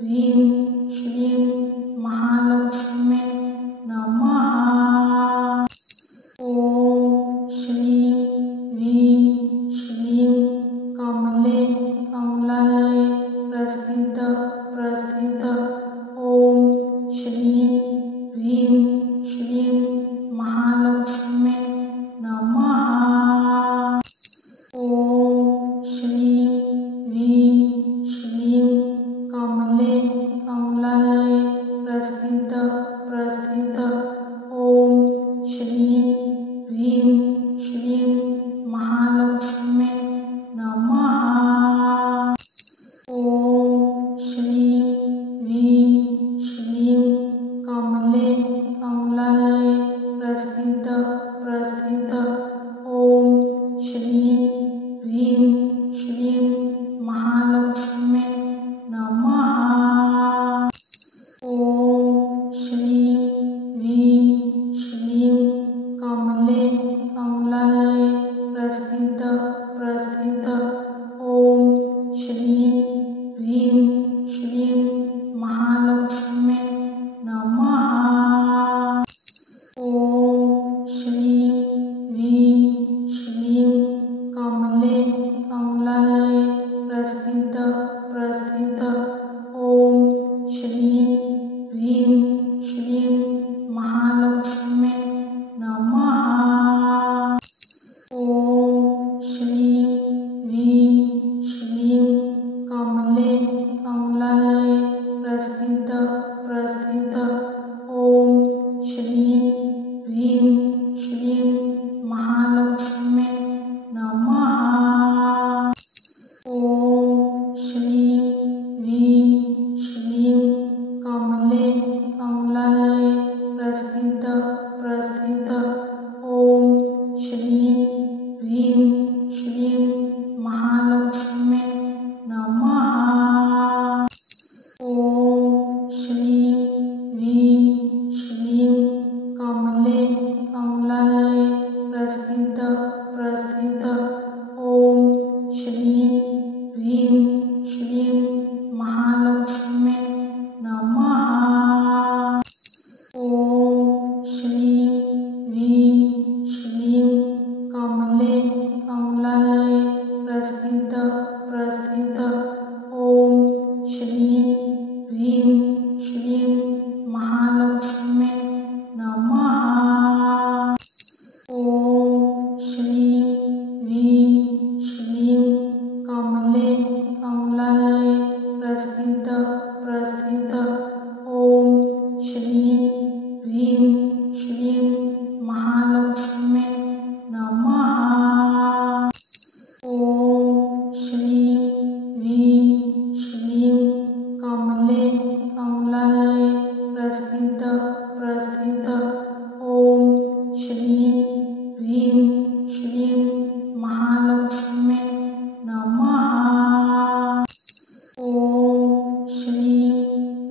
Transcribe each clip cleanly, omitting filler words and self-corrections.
ह्रीं श्रीं महालक्ष्मी नमः। ओम श्रीं ह्रीं श्रीं कमले कमलालये प्रसीद प्रसीद। ओम श्रीं ह्रीं श्रीं महालक्ष्मी नमः। ओम श्रीं ह्रीं श्रीं कमले कमलालये प्रसीद प्रसीद। ओम श्रीं ह्रीं श्रीं महालक्ष्मी नमः। ओम श्रीं ह्रीं श्रीं कमले कमलालये प्रसीद प्रसीद। ओम श्रीं ह्रीं श्रीं महालक्ष्मी नमः। ओम श्रीं ह्रीं श्रीं कमले कमलालये प्रसीद प्रसीद। ओम श्रीं ह्रीं श्रीं महालक्ष्मी नमः। ओम श्रीं ह्रीं श्रीं कमले कमलालये प्रसीद प्रसीद। ओम श्रीं ह्रीं श्रीं महालक्ष्मी नमः। ओम श्रीं ह्रीं श्रीं कमले कमलालये प्रसीद प्रसीद। ओम श्रीं ह्रीं श्रीं महालक्ष्मी नमः। ओम श्रीं ह्रीं श्रीं कमले कमलालये प्रसीद प्रसीद। ओम श्रीं ह्रीं श्रीं महालक्ष्मी नमः। ओम श्रीं ह्रीं श्रीं कमले कमलालये प्रसीद प्रसीद। ओम श्रीं ह्रीं श्रीं महालक्ष्मी नमः। ओम श्रीं ह्रीं श्रीं कमले कमलालये प्रसीद प्रसीद। ओम श्रीं ह्रीं श्रीं महालक्ष्मी नमः। ओम श्रीं ह्रीं श्रीं कमले कमलालये प्रसीद प्रसीद। ओम श्रीं ह्रीं श्रीं महालक्ष्मी नमः। ओम श्रीं ह्रीं श्रीं कमले कमलालये प्रसीद प्रसीद। ओम श्रीं ह्रीं श्रीं महालक्ष्मी नमः। ओम श्रीं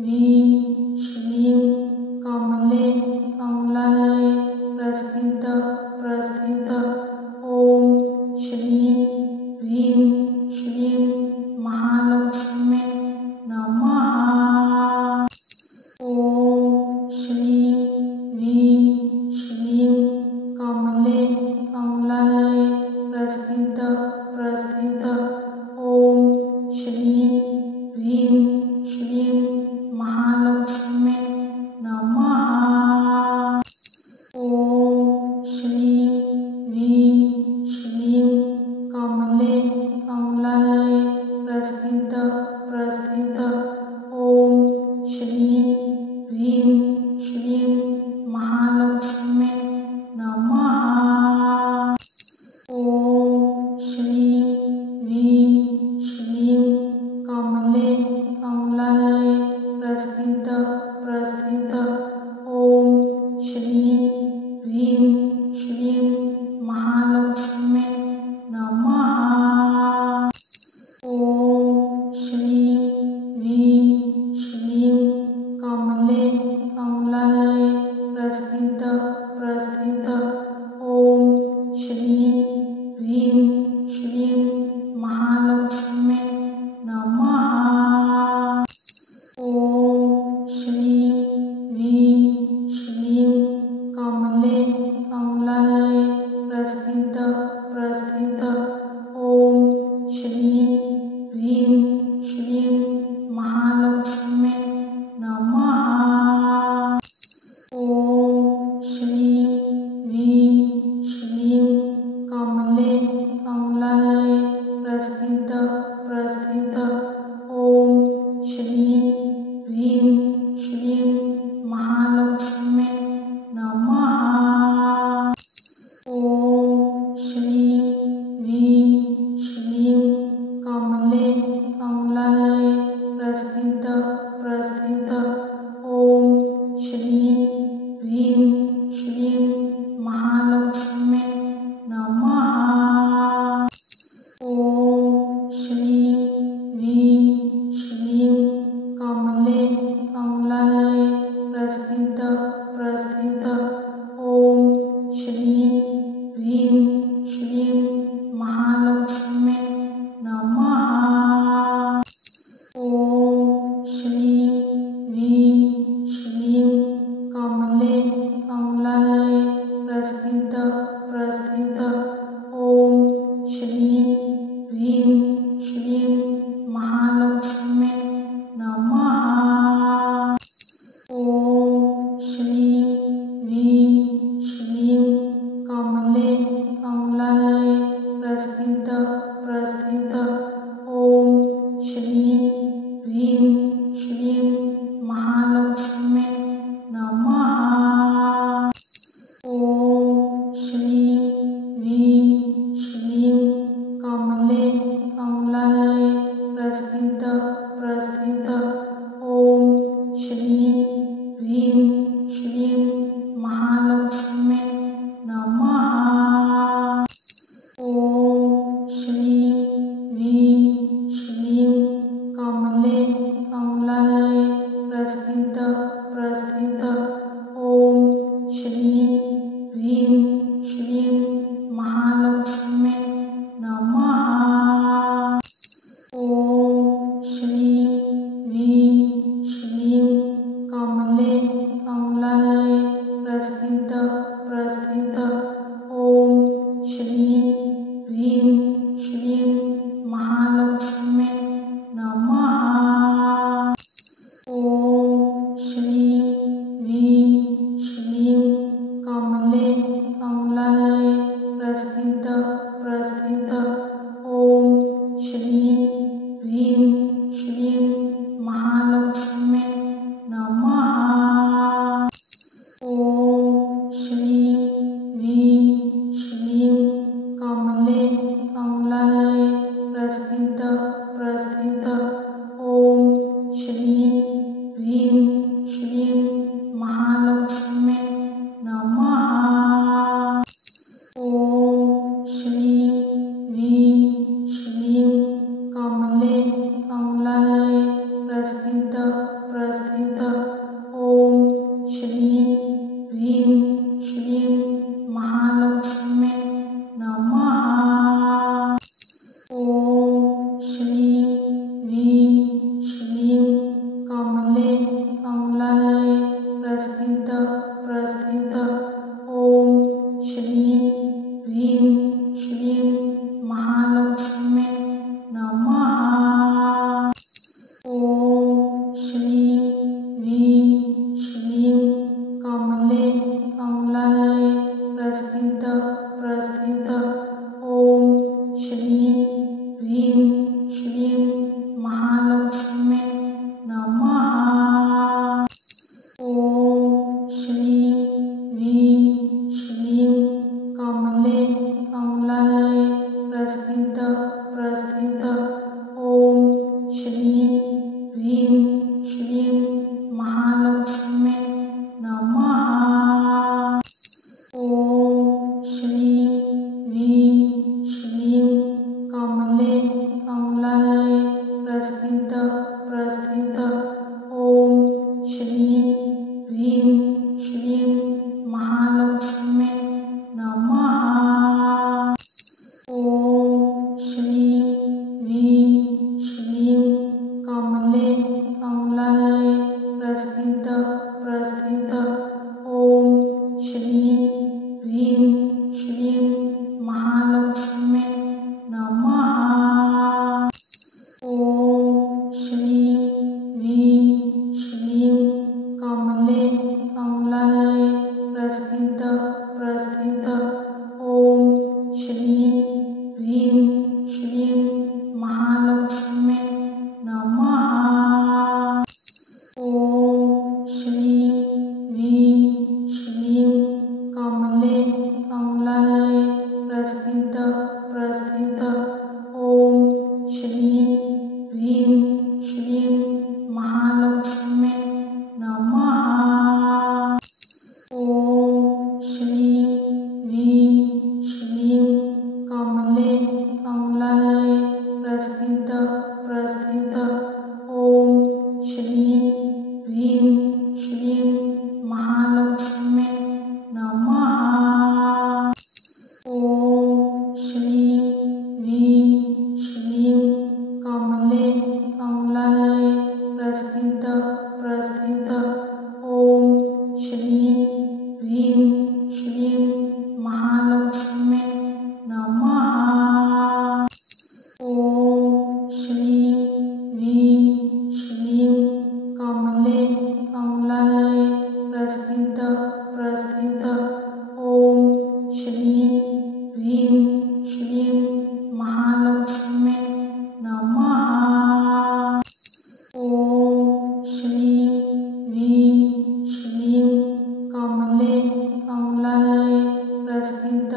ह्रीं श्रीं कमले कमलालये प्रसीद प्रसीद। ओम श्रीं ह्रीं श्रीं महालक्ष्मी नमः। ओम श्रीं ह्रीं श्रीं कमले कमलालये प्रसीद प्रसीद। ओम श्रीं ह्रीं श्रीं महालक्ष्मी नमः। ओम श्रीं ह्रीं श्रीं कमले कमलालये प्रसीद प्रसीद। ओम श्रीं ह्रीं श्रीं महालक्ष्मी नमः। ओम श्रीं ह्रीं श्रीं कमले कमलालये प्रसीद प्रसीद। ओम श्रीं ह्रीं श्रीं महालक्ष्मी नमः। ओम श्रीं ह्रीं श्रीं कमले कमलालये प्रसीद प्रसीद। ओम श्रीं ह्रीं श्रीं महालक्ष्मी नमः। प्रसिद्ध प्रसिद्ध ओम श्रीं ह्रीं श्रीं महालक्ष्मी नमः। ओम श्रीं ह्रीं श्रीं कमले कमलालये प्रसिद्ध प्रसिद्ध ओम श्रीं ह्रीं श्रीं महालक्ष्मी नमः। ओम श्रीं ह्रीं श्रीं कमले कमलालये प्रसिद्ध प्रसिद्ध ओम श्रीं ह्रीं श्रीं महालक्ष्मी नमः। ओम श्रीं ह्रीं श्रीं कमले कमलालये प्रसिद्ध प्रसिद्ध ओम श्रीं ह्रीं श्रीं महालक्ष्मी नमः। ओम श्रीं ह्रीं श्रीं कमले कमलालये प्रसिद्ध प्रसिद्ध ओम श्रीं ह्रीं श्रीं महालक्ष्मी नमः। ओम श्रीं ह्रीं श्रीं कमले कमलालये प्रसिद्ध प्रसिद्ध ओम श्रीं ह्रीं श्रीं महालक्ष्मी नमः। ओम श्रीं ह्रीं श्रीं कमले कमलालये प्रसिद्ध प्रसिद्ध ओम श्रीं ह्रीं श्रीं महालक्ष्मी नमः। ओम श्रीं ह्रीं श्रीं कमले कमलालये प्रसिद्ध प्रसिद्ध ओम श्रीं ह्रीं श्रीं महालक्ष्मी नमः। ओम श्रीं ह्रीं श्रीं कमले कमलालये प्रसिद्ध प्रसिद्ध ओम श्रीं ह्रीं श्रीं महालक्ष्मी नमः। ओम श्रीं ह्रीं श्रीं कमले कमलालये प्रसिद्ध प्रसिद्ध ओम श्रीं ह्रीं श्रीं महालक्ष्मी नमः। ओम श्रीं ह्रीं श्रीं कमले कमलालये प्रसिद्ध प्रसिद्ध ओम श्रीं ह्रीं श्रीं महालक्ष्मी नमः। ओम श्रीं ह्रीं श्रीं कमले कमलालये प्रसिद्ध प्रसिद्ध ओम श्रीं ह्रीं श्रीं महालक्ष्मी नमः। ओम श्रीं ह्रीं श्रीं कमले कमलालये प्रसिद्ध प्रसिद्ध ओम श्रीं ह्रीं श्रीं महालक्ष्मी नमः। ओम श्रीं ह्रीं श्रीं कमले कमलालये प्रसिद्ध प्रसिद्ध ओम श्रीं ह्रीं श्रीं महालक्ष्मी नमः। ओम श्रीं ह्रीं श्रीं कमले कमलालये प्रसिद्ध प्रसिद्ध ओम श्रीं ह्रीं श्रीं महालक्ष्मी नमः। ओम श्रीं ह्रीं श्रीं कमले कमलालये प्रसिद्ध प्रसिद्ध ओम श्रीं ह्रीं श्रीं महालक्ष्मी नमः। ओम श्रीं प्रसिद्ध प्रसिद्ध ओम श्रीं ह्रीं श्रीं महालक्ष्मी नमः। ओम श्रीं ह्रीं श्रीं कमले कमलालये प्रसिद्ध प्रसिद्ध ओम श्रीं ह्रीं श्रीं महालक्ष्मी नमः। ओम श्रीं ह्रीं श्रीं कमले कमलालये प्रसिद्ध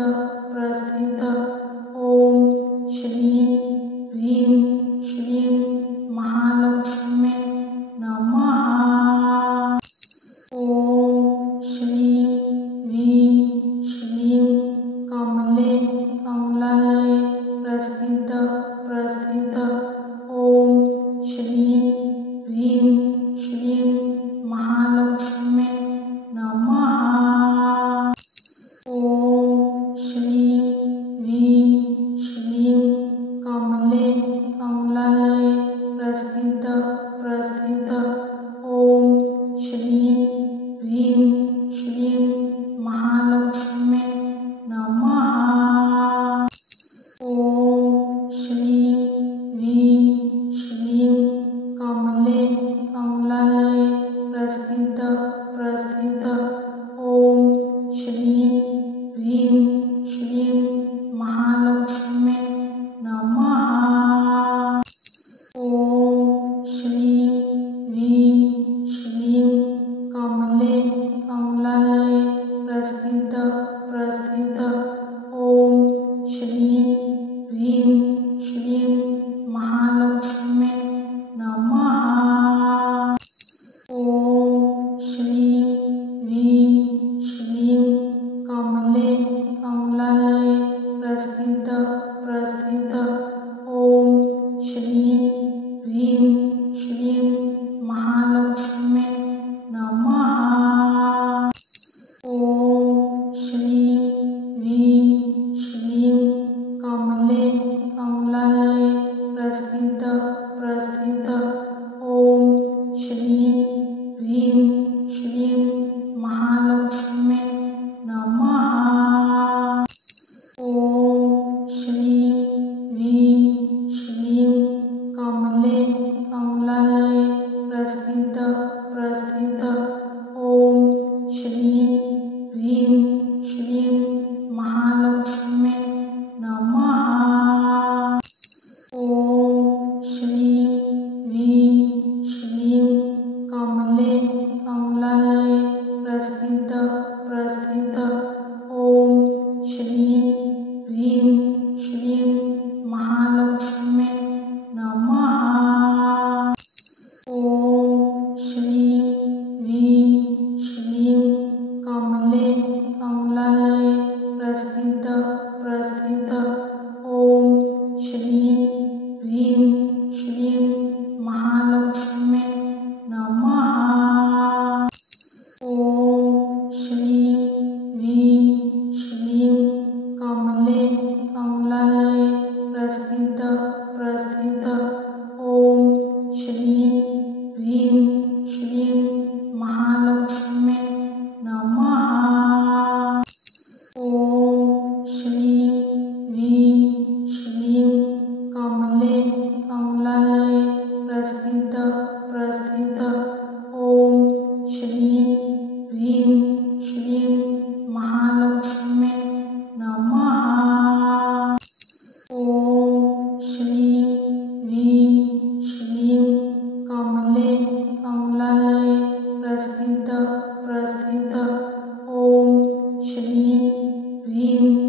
प्रसिद्ध ओम श्रीं ह्रीं श्रीं महालक्ष्मी नमः। ओम श्रीं ह्रीं श्रीं कमले कमलालये प्रसिद्ध प्रसिद्ध ओम श्रीं ह्रीं श्रीं महालक्ष्मी नमः। ओम श्रीं ह्रीं श्रीं कमले कमलालये प्रसिद्ध प्रसिद्ध ओम श्रीं ह्रीं श्रीं महालक्ष्मी नमः। ओम श्रीं ह्रीं श्रीं कमले कमलालये प्रसिद्ध प्रसिद्ध ओम श्रीं ह्रीं श्रीं महालक्ष्मी नमः। ओम श्रीं ह्रीं श्रीं कमले कमलालये प्रसिद्ध प्रसिद्ध ओम श्रीं ह्रीं श्रीं महालक्ष्मी नमः। ओम श्रीं ह्रीं श्रीं कमले कमलालये प्रसिद्ध प्रसिद्ध ओम श्रीं ह्रीं श्रीं महालक्ष्मी नमः। ओम श्रीं ह्रीं श्रीं कमले कमलालये प्रसिद्ध प्रसिद्ध ओम श्रीं ह्रीं श्रीं महालक्ष्मी नमः। ओम श्रीं ह्रीं श्रीं कमले कमलालये प्रसिद्ध प्रसिद्ध ओम श्रीं ह्रीं श्रीं महालक्ष्मी नमः। ओम श्रीं ह्रीं श्रीं कमले कमलालये प्रसिद्ध प्रसिद्ध ओम श्रीं ह्रीं श्रीं महालक्ष्मी नमः। ओम श्रीं ह्रीं श्रीं कमले कमलालये प्रसिद्ध प्रसिद्ध ओम श्रीं ह्रीं श्रीं महालक्ष्मी नमः। ओम श्रीं ह्रीं श्रीं कमले कमलालये प्रसिद्ध प्रसिद्ध ओम श्रीं ह्रीं श्रीं महालक्ष्मी नमः। ओम श्रीं ह्रीं श्रीं कमले कमलालये प्रसिद्ध प्रसिद्ध ओम श्रीं ह्रीं श्रीं महालक्ष्मी नमः। ओम श्रीं ह्रीं श्रीं कमले कमलालये प्रसिद्ध प्रसिद्ध ओम श्रीं ह्रीं